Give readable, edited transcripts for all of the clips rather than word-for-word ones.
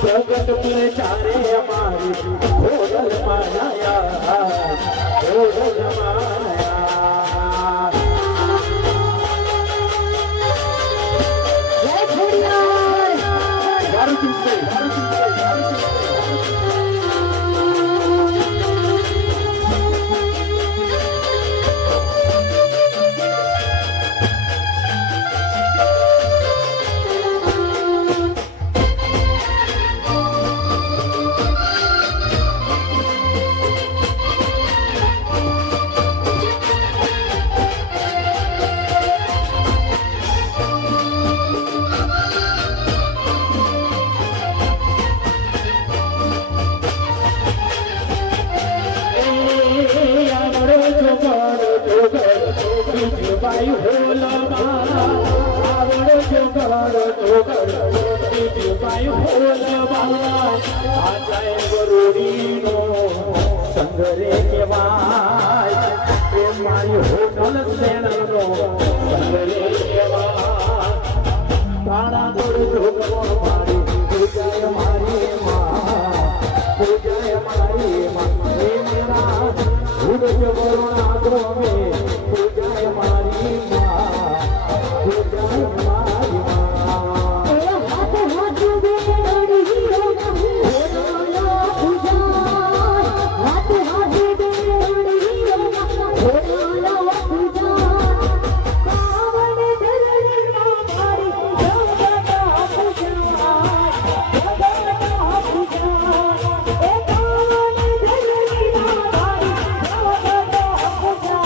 प्रगट पर चारे हमारी घोड़ल माया घोड़ल माया भाई होला आवड़ो जो करो तो करो भाई होला आ जाए गरुड़ी नो संगरे के भाई ए माई होटल सेना नो संगरे के भाई ताड़ा तोड़ जो करो मारी पूजा मारी मां पूजा मारी मां ए मेरा भूल जो करो ना दो में पूजा मारी मां पूजा मारी मां हाथ हाथ में लड़ी हो ना पूजा हाथ हाथ में लड़ी हो ना पूजा कावड़ धरणी मारी जगता पूजा जगता पूजा ए कावड़ धरणी मारी जगता पूजा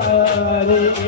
Hare